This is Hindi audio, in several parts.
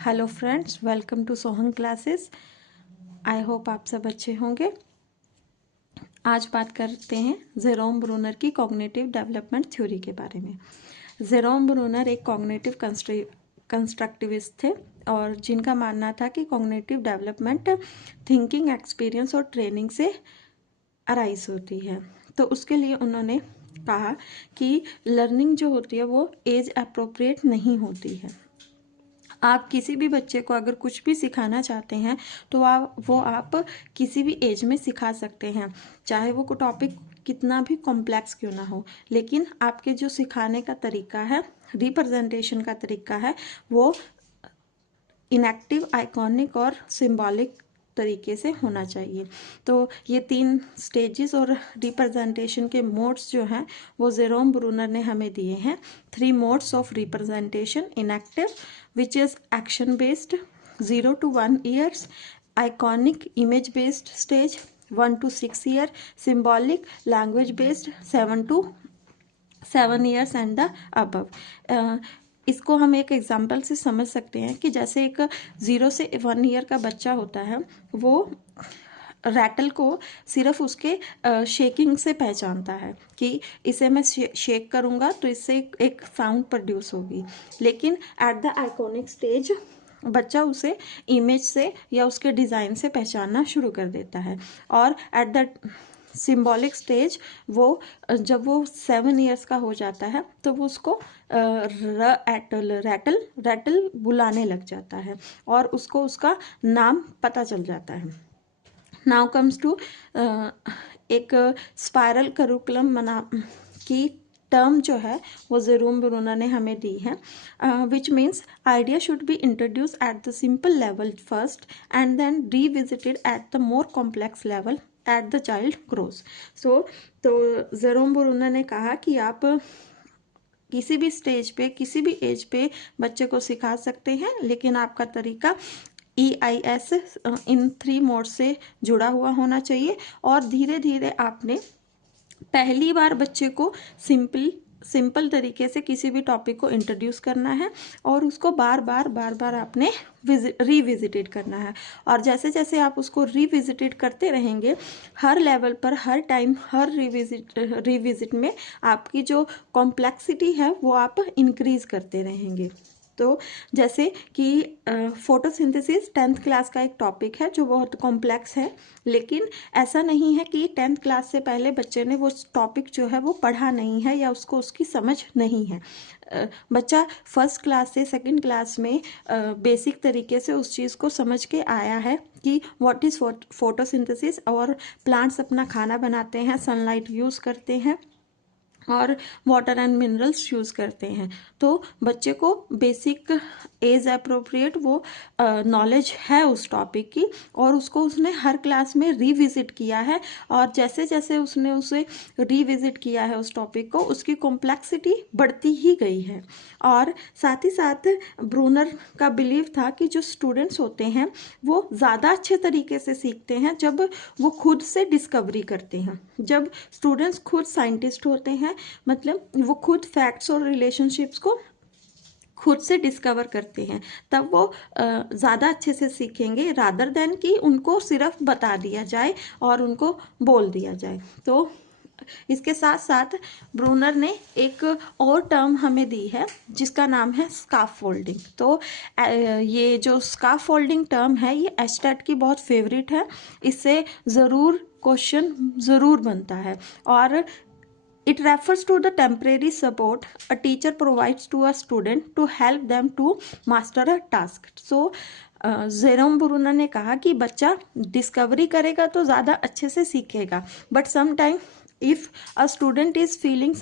Hello friends, welcome to Sohang classes. I hope आप सब अच्छे होंगे। आज बात करते हैं जेरोम ब्रूनर की कॉग्निटिव डेवलपमेंट थ्योरी के बारे में। जेरोम ब्रूनर एक कॉग्निटिव कंस्ट्रक्टिविस्ट थे और जिनका मानना था कि कॉग्निटिव डेवलपमेंट थिंकिंग, एक्सपीरियंस और ट्रेनिंग से अराइज होती है। तो उसके लिए उन्होंने कहा कि लर्निंग जो होती है वो एज अप्रोप्रिएट नहीं होती है। आप किसी भी बच्चे को अगर कुछ भी सिखाना चाहते हैं तो आप किसी भी एज में सिखा सकते हैं, चाहे वो टॉपिक कितना भी कॉम्प्लेक्स क्यों ना हो। लेकिन आपके जो सिखाने का तरीका है, रिप्रेजेंटेशन का तरीका है, वो इनएक्टिव, आइकॉनिक और सिंबॉलिक तरीके से होना चाहिए। तो ये 3 स्टेजेस और रिप्रेजेंटेशन के मोड्स जो हैं वो जेरोम ब्रूनर ने हमें दिए हैं। 3 modes of representation: inactive which is action based 0 to 1 years, iconic image based stage 1 to 6 year, symbolic language based 7 to 7 years and the above. इसको हम एक एग्जाम्पल से समझ सकते हैं कि जैसे एक 0 से 1 ईयर का बच्चा होता है, वो रैटल को सिर्फ उसके शेकिंग से पहचानता है कि इसे मैं शेक करूँगा तो इससे एक साउंड प्रोड्यूस होगी। लेकिन एट द आइकॉनिक स्टेज बच्चा उसे इमेज से या उसके डिज़ाइन से पहचानना शुरू कर देता है। और एट द सिंबॉलिक स्टेज जब वो 7 इयर्स का हो जाता है तो वो उसको रैटल बुलाने लग जाता है और उसको उसका नाम पता चल जाता है। नाउ कम्स टू एक स्पाइरल करिकुलम की टर्म जो है वो जेरोम ब्रूनर ने हमें दी है, which means idea should be introduce at the simple level first and then revisited at the more complex level at the child grows. तो जेरोम ब्रूनर ने कहा कि आप किसी भी स्टेज पे, किसी भी एज पे बच्चे को सिखा सकते हैं, लेकिन आपका तरीका EIS इन 3 मोड से जुड़ा हुआ होना चाहिए। और धीरे धीरे आपने पहली बार बच्चे को सिंपल तरीके से किसी भी टॉपिक को इंट्रोड्यूस करना है और उसको बार बार आपने रिविजिटेड करना है। और जैसे जैसे आप उसको रिविजिटेड करते रहेंगे, हर लेवल पर, हर टाइम, हर रिविजिट में आपकी जो कॉम्प्लेक्सिटी है वो आप इंक्रीज करते रहेंगे। तो जैसे कि फोटोसिंथेसिस 10th क्लास का एक टॉपिक है जो बहुत कॉम्प्लेक्स है, लेकिन ऐसा नहीं है कि 10th क्लास से पहले बच्चे ने वो टॉपिक जो है वो पढ़ा नहीं है या उसको उसकी समझ नहीं है। बच्चा फर्स्ट क्लास से सेकंड क्लास में बेसिक तरीके से उस चीज़ को समझ के आया है कि व्हाट इज़ फोटोसिंथेसिस, और प्लांट्स अपना खाना बनाते हैं, सनलाइट यूज़ करते हैं और वाटर एंड मिनरल्स यूज़ करते हैं। तो बच्चे को बेसिक एज अप्रोप्रिएट वो नॉलेज है उस टॉपिक की, और उसको उसने हर क्लास में रिविजिट किया है। और जैसे जैसे उसने उसे रिविजिट किया है उस टॉपिक को, उसकी कॉम्प्लेक्सिटी बढ़ती ही गई है। और साथ ही साथ ब्रूनर का बिलीव था कि जो स्टूडेंट्स होते हैं वो ज़्यादा अच्छे तरीके से सीखते हैं जब वो खुद से डिस्कवरी करते हैं। जब स्टूडेंट्स खुद साइंटिस्ट होते हैं, मतलब वो खुद फैक्ट्स और रिलेशनशिप्स को खुद से डिस्कवर करते हैं, तब वो ज़्यादा अच्छे से सीखेंगे, रादर देन कि उनको सिर्फ बता दिया जाए और उनको बोल दिया जाए। तो इसके साथ साथ ब्रूनर ने एक और टर्म हमें दी है जिसका नाम है स्काफोल्डिंग। तो ये जो स्काफोल्डिंग टर्म है ये एचटेट की बहुत फेवरेट है, इससे ज़रूर क्वेश्चन ज़रूर बनता है। और it refers to the temporary support a teacher provides to a student to help them to master a task. So Jerome Bruner ने कहा कि बच्चा डिस्कवरी करेगा तो ज़्यादा अच्छे से सीखेगा, but sometime if a student is feeling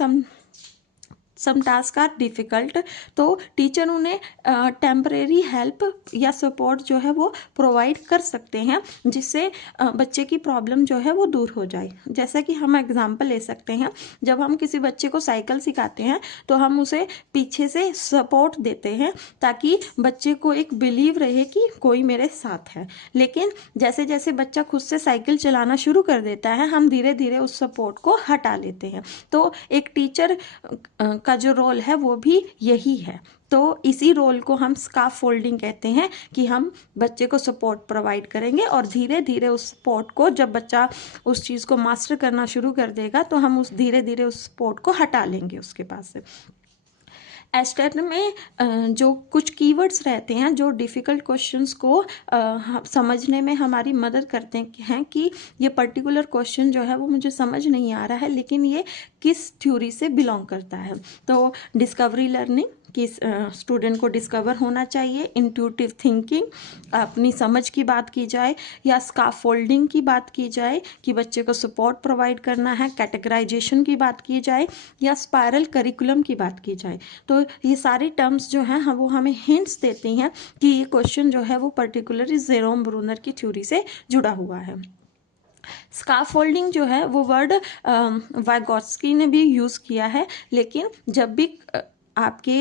some task are difficult, तो टीचर उन्हें टेम्परेरी हेल्प या सपोर्ट जो है वो प्रोवाइड कर सकते हैं, जिससे बच्चे की प्रॉब्लम जो है वो दूर हो जाए। जैसा कि हम एग्जांपल ले सकते हैं, जब हम किसी बच्चे को साइकिल सिखाते हैं तो हम उसे पीछे से सपोर्ट देते हैं ताकि बच्चे को एक बिलीव रहे कि कोई मेरे साथ है। लेकिन जैसे जैसे बच्चा खुद से साइकिल चलाना शुरू कर देता है, हम धीरे धीरे उस सपोर्ट को हटा लेते हैं। तो एक टीचर का जो रोल है वो भी यही है तो इसी रोल को हम स्काफ फोल्डिंग कहते हैं कि हम बच्चे को सपोर्ट प्रोवाइड करेंगे और धीरे धीरे उस सपोर्ट को, जब बच्चा उस चीज़ को मास्टर करना शुरू कर देगा तो हम उस धीरे धीरे उस सपोर्ट को हटा लेंगे उसके पास से। एस्टेट में जो कुछ कीवर्ड्स रहते हैं जो डिफ़िकल्ट क्वेश्चंस को समझने में हमारी मदद करते हैं कि ये पर्टिकुलर क्वेश्चन जो है वो मुझे समझ नहीं आ रहा है, लेकिन ये किस थ्योरी से बिलोंग करता है। तो डिस्कवरी लर्निंग कि स्टूडेंट को डिस्कवर होना चाहिए, इंट्यूटिव थिंकिंग, अपनी समझ की बात की जाए, या स्काफोल्डिंग की बात की जाए कि बच्चे को सपोर्ट प्रोवाइड करना है, कैटेगराइजेशन की बात की जाए, या स्पायरल करिकुलम की बात की जाए। तो ये सारी टर्म्स जो हैं वो हमें हिंट्स देती हैं कि ये क्वेश्चन जो है वो पर्टिकुलरली जेरोम ब्रूनर की थ्योरी से जुड़ा हुआ है। स्काफोल्डिंग जो है वो वर्ड वाइगोत्स्की ने भी यूज़ किया है, लेकिन जब भी आपके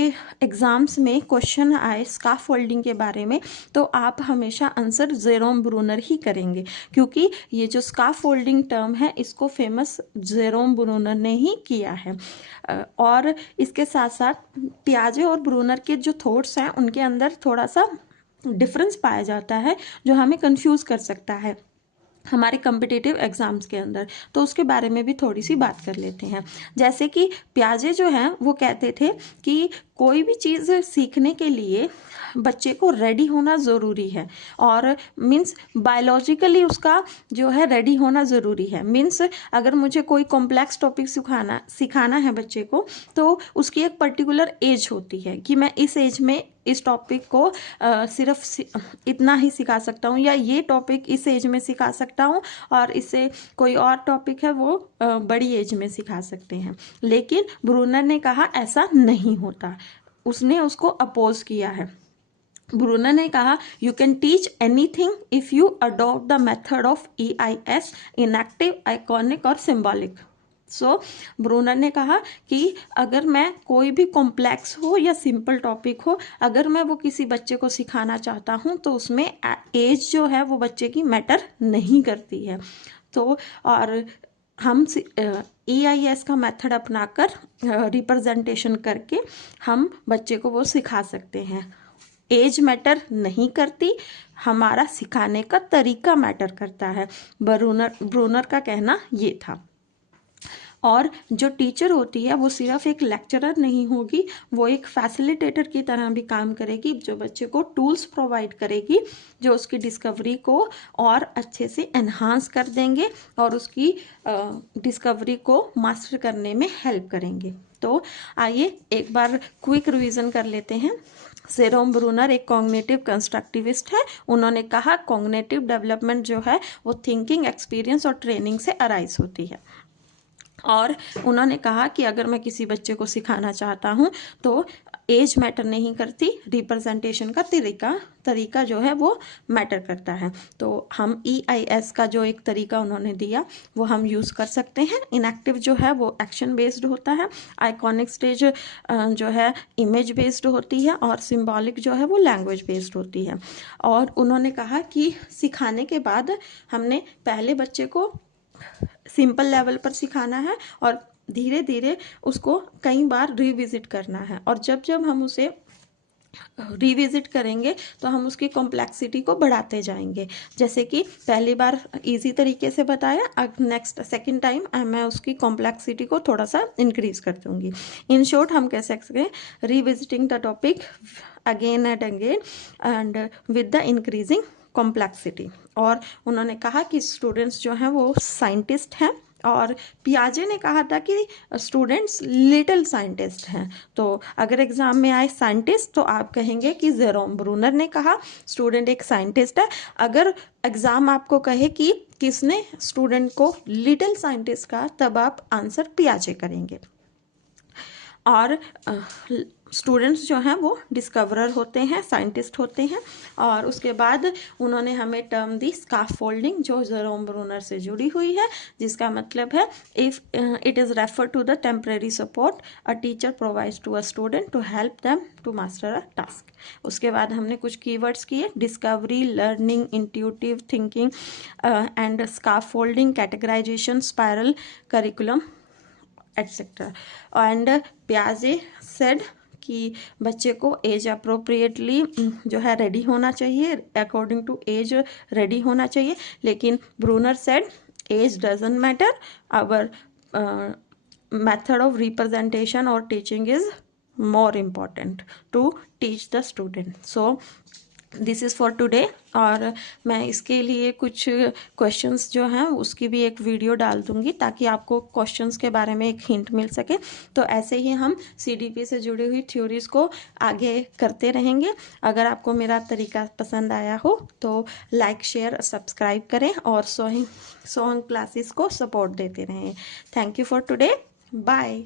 एग्ज़ाम्स में क्वेश्चन आए स्काफोल्डिंग के बारे में तो आप हमेशा आंसर जेरोम ब्रूनर ही करेंगे, क्योंकि ये जो स्काफोल्डिंग टर्म है इसको फेमस जेरोम ब्रूनर ने ही किया है। और इसके साथ साथ पियाजे और ब्रूनर के जो थॉट्स हैं उनके अंदर थोड़ा सा डिफरेंस पाया जाता है जो हमें कंफ्यूज कर सकता है हमारे कम्पिटिटिव एग्ज़ाम्स के अंदर। तो उसके बारे में भी थोड़ी सी बात कर लेते हैं। जैसे कि पियाजे जो हैं वो कहते थे कि कोई भी चीज़ सीखने के लिए बच्चे को रेडी होना ज़रूरी है, और मीन्स बायोलॉजिकली उसका जो है रेडी होना ज़रूरी है। मीन्स अगर मुझे कोई कॉम्प्लेक्स टॉपिक सिखाना है बच्चे को तो उसकी एक पर्टिकुलर एज होती है कि मैं इस एज में इस टॉपिक को सिर्फ इतना ही सिखा सकता हूँ, या ये टॉपिक इस एज में सिखा सकता हूँ और इसे कोई और टॉपिक है वो बड़ी एज में सिखा सकते हैं। लेकिन ब्रूनर ने कहा ऐसा नहीं होता, उसने उसको अपोज किया है। ब्रूनर ने कहा you can teach anything if you adopt the method of EIS, inactive, iconic और सिंबॉलिक। सो ब्रूनर ने कहा कि अगर मैं कोई भी कॉम्प्लेक्स हो या सिंपल टॉपिक हो, अगर मैं वो किसी बच्चे को सिखाना चाहता हूँ तो उसमें एज जो है वो बच्चे की मैटर नहीं करती है। तो और हम EIS का मेथड अपनाकर रिप्रेजेंटेशन करके हम बच्चे को वो सिखा सकते हैं। एज मैटर नहीं करती, हमारा सिखाने का तरीका मैटर करता है, ब्रूनर का कहना ये था। और जो टीचर होती है वो सिर्फ एक लेक्चरर नहीं होगी, वो एक फैसिलिटेटर की तरह भी काम करेगी, जो बच्चे को टूल्स प्रोवाइड करेगी जो उसकी डिस्कवरी को और अच्छे से एनहांस कर देंगे और उसकी डिस्कवरी को मास्टर करने में हेल्प करेंगे। तो आइए एक बार क्विक रिवीजन कर लेते हैं। जेरोम ब्रूनर एक कॉग्निटिव कंस्ट्रक्टिविस्ट है। उन्होंने कहा कॉग्निटिव डेवलपमेंट जो है वो थिंकिंग, एक्सपीरियंस और ट्रेनिंग से अराइज होती है। और उन्होंने कहा कि अगर मैं किसी बच्चे को सिखाना चाहता हूँ तो एज मैटर नहीं करती, रिप्रेजेंटेशन का तरीका जो है वो मैटर करता है। तो हम EIS का जो एक तरीका उन्होंने दिया वो हम यूज़ कर सकते हैं। इनएक्टिव जो है वो एक्शन बेस्ड होता है, आइकॉनिक स्टेज जो है इमेज बेस्ड होती है, और सिंबॉलिक जो है वो लैंग्वेज बेस्ड होती है। और उन्होंने कहा कि सिखाने के बाद हमने पहले बच्चे को सिंपल लेवल पर सिखाना है और धीरे धीरे उसको कई बार रिविजिट करना है, और जब जब हम उसे रिविजिट करेंगे तो हम उसकी कॉम्प्लेक्सिटी को बढ़ाते जाएंगे। जैसे कि पहली बार इजी तरीके से बताया, अब नेक्स्ट सेकंड टाइम मैं उसकी कॉम्प्लेक्सिटी को थोड़ा सा इंक्रीज कर दूंगी। इन शॉर्ट हम कह सकते हैं revisiting the topic again and again and with the increasing complexity. और उन्होंने कहा कि स्टूडेंट्स जो हैं वो साइंटिस्ट हैं, और पियाजे ने कहा था कि स्टूडेंट्स लिटिल साइंटिस्ट हैं। तो अगर एग्जाम में आए साइंटिस्ट तो आप कहेंगे कि जेरोम ब्रूनर ने कहा स्टूडेंट एक साइंटिस्ट है। अगर एग्जाम आपको कहे कि किसने स्टूडेंट को लिटिल साइंटिस्ट कहा, तब आप आंसर पियाजे करेंगे। और स्टूडेंट्स जो हैं वो डिस्कवरर होते हैं, साइंटिस्ट होते हैं। और उसके बाद उन्होंने हमें टर्म दी स्काफोल्डिंग जो जेरोम ब्रूनर से जुड़ी हुई है, जिसका मतलब है if it is refer to the temporary support a teacher provides to a student to help them to master a task. उसके बाद हमने कुछ कीवर्ड्स किए, discovery, learning, intuitive thinking and scaffolding, categorisation, spiral curriculum etc. And Piaget said कि बच्चे को एज अप्रोप्रिएटली जो है रेडी होना चाहिए, अकॉर्डिंग टू एज रेडी होना चाहिए। लेकिन Bruner said age doesn't matter, our method of representation or teaching is more important to teach the student. So this is for today. और मैं इसके लिए कुछ क्वेश्चंस जो हैं उसकी भी एक वीडियो डाल दूंगी ताकि आपको क्वेश्चंस के बारे में एक हिंट मिल सके। तो ऐसे ही हम CDP से जुड़ी हुई थ्योरीज़ को आगे करते रहेंगे। अगर आपको मेरा तरीका पसंद आया हो तो लाइक शेयर सब्सक्राइब करें और सोहंग क्लासेस को सपोर्ट देते रहें। Thank you for today, bye.